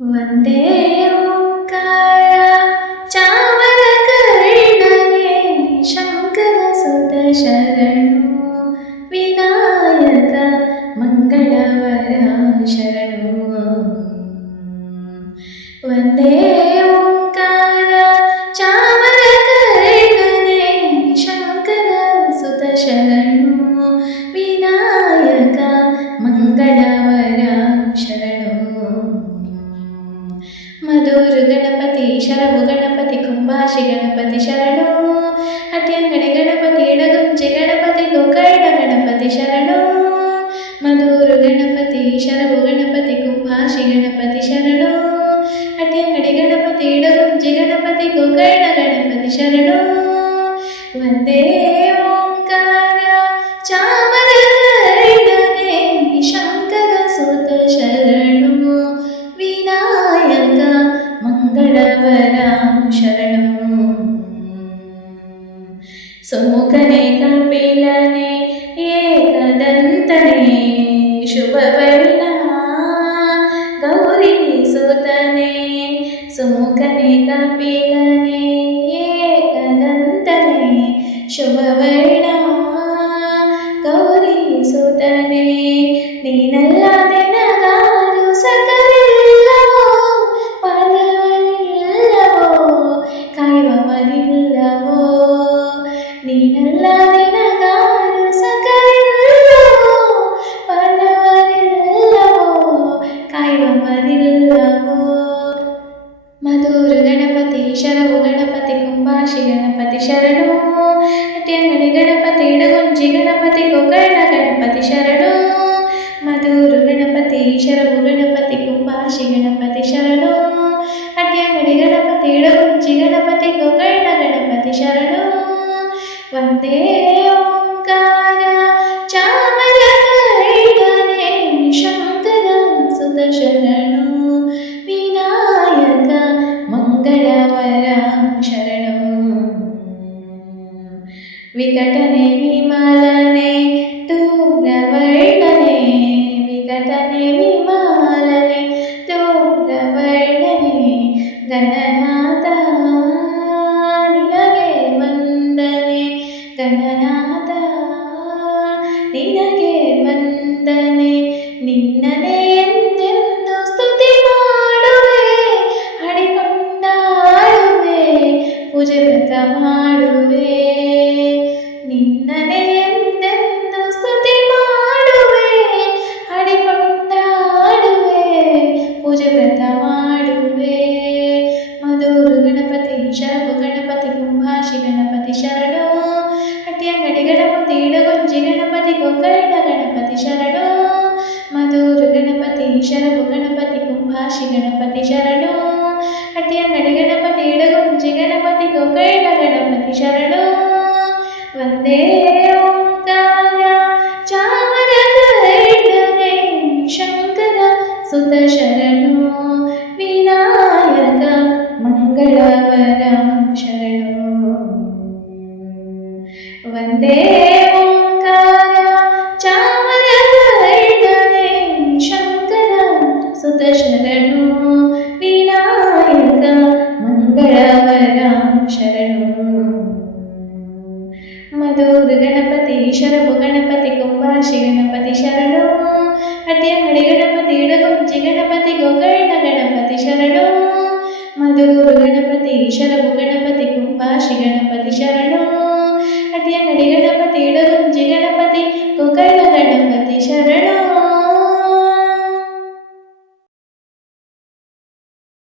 ವಂದೇ ಓಂಕಾರ ಚಾಮರಕರ್ಣನೆ ಶಂಕರ ಸುತ ಶರಣು ವಿನಾಯಕ ಮಂಗಳವರ ಶರಣು. ವಂದೇ ಓಂಕಾರ ಚಾಮರಕರ್ಣನೆ ಶಂಕರ ಸುತ ಶರಣು ವಿನಾಯಕ ಮಂಗಳವರ ಶರಣು. ಮಧುರು ಗಣಪತಿ ಶರಭು ಗಣಪತಿ ಕುಂಭಾಷಿ ಗಣಪತಿ ಶರಣು. ಹಟ್ಯಂಗಡಿ ಗಣಪತಿ ಎಡಗುಂಜೆ ಗಣಪತಿ ಗೋಕರ್ಣ ಗಣಪತಿ ಶರಣು. ಮಧುರು ಗಣಪತಿ ಶರಭು ಗಣಪತಿ ಕುಂಭಾಷಿ ಗಣಪತಿ ಶರಣು. ಹಟ್ಯಂಗಡಿ ಗಣಪತಿ ಎಡಗುಂಜೆ ಗಣಪತಿ ಗೋಕರ್ಣ ಗಣಪತಿ ಶರಣು. ವಂದೇ ಓಂಕಾರ ಚಾಮರಕರ್ಣನೆ ಶಂಕರ ಸುತ ಶರಣು ವಿನಾಯಕ ಮಂಗಳವರ ಶರಣು. ಸುಮುಖನೆ ಕಪಿಲನೆ ಏಕದಂತನೆ ಶುಭವರ್ಣ ಗೌರಿ ಸುತನೆ. ಸುಮುಖನೆ ಕಪಿಲನೆ ಏಕದಂತನೆ ಶುಭವರ್ಣ ಗೌರಿ ಸುತನೆ. ನೀನಲ್ಲದೆ ನಗಾರು ಸಕಲಿಲ್ಲವೋ ಪದವರಿಲ್ಲವೋ ಕಾಯುವವರಿಲ್ಲವೋ. ನೀನಲ್ಲದೆ ನಗಾರು ಸಕಲಿಲ್ಲವೋ ಪದವರಿಲ್ಲವೋ ಕಾಯುವವರಿಲ್ಲವೋ. ಮಧುರು ಗಣಪತಿ ಶರಭು ಗಣಪತಿ ಕುಂಭಾಷಿ ಗಣಪತಿ ಶರಣು. ಹಟ್ಯಂಗಡಿ ಗಣಪತಿ ಎಡಗುಂಜಿ ಗಣಪತಿ ಗೋಕರ್ಣ ಗಣಪತಿ ಶರಣು. ಮಧುರು ಗಣಪತಿ ಶರಭು ಗಣಪತಿ ಕುಂಭಾಷಿ ಗಣಪತಿ ಶರಣು. ಹಟ್ಯಂಗಡಿ ಗಣಪತಿ ಎಡಗುಂಜಿ ಗಣಪತಿ ಗೋಕರ್ಣ ಗಣಪತಿ ಶರಣು. ವಂದೇ ಓಂಕಾರ ಚಾಮರಕರ್ಣನೆ ಶಂಕರ ಸುತ ಶರಣು ವಿನಾಯಕ ಮಂಗಳವರ ಶರಣು. ವಿಕಟನೆ ವಿಮಲನೆ ಧೂಮ್ರವರ್ಣನೆ ವಿಕಟನೆ ವಿಮಲನೆ ಧೂಮ್ರವರ್ಣನೆ ಗಣನಾಥ ನಿನಗೆ ವಂದನೆ. ಗಣನಾಥ ನಿನಗೆ ವಂದನೆ. ನಿನ್ನನೆ ಎಂದೆಂದು ಸ್ತುತಿ ಮಾಡುವೆ ಹಾಡಿಕೊಂಡಾಡುವೆ ಪೂಜೆ ವ್ರತ ಮಾಡುವೆ. ನಿನ್ನನೆ ಎಂದೆಂದು ಸ್ತುತಿ ಮಾಡುವೆ ಹಾಡಿಕೊಂಡಾಡುವೆ ಪೂಜೆ ವ್ರತ ಮಾಡುವೆ. ಮಧುರು ಗಣಪತಿ ಶರಭು ಗಣಪತಿ ಕುಂಭಾಷಿ ಗಣಪತಿ ಶರಣು. ಹಟ್ಯಂಗಡಿ ಗಣಪತಿ ಎಡಗುಂಜಿ ಗಣಪತಿ ಗೋಕರ್ಣ ಗಣಪತಿ ಶರಣು. ಮಧುರು ಗಣಪತಿ ಶರಭು ಗಣಪತಿ ಕುಂಭಾಷಿ ಗಣಪತಿ ಶರಣು. ಹಟ್ಯಂಗಡಿ ಗಣಪತಿ ಎಡಗುಂಜಿ ಗಣಪತಿ ಗೋಕರ್ಣ ಗಣಪತಿ ಶರಣು. ವಂದೇ ಓಂಕಾರ ಚಾಮರಕರ್ಣನೆ ಶಂಕರ ಸುತ ಶರಣು ವಿನಾಯಕ ಮಂಗಳವರ ಶರಣು. ವಂದೇ ಓಂಕಾರ ಚಾಮರಕರ್ಣನೆ ಶಂಕರ ಸುತ ಶರಣು ವಿನಾಯಕ ಮಂಗಳವರ ಶರಣು. ಮಧುರು ಗಣಪತಿ ಶರಭು ಗಣಪತಿ ಕುಂಭಾಷಿ ಗಣಪತಿ ಶರಣು. ಹಟ್ಯಂಗಡಿ ಗಣಪತಿ ಎಡಗುಂಜಿ ಗಣಪತಿ ಗೋಕರ್ಣ ಗಣಪತಿ ಶರಣು. ಮಧುರು ಗಣಪತಿ ಶರಭು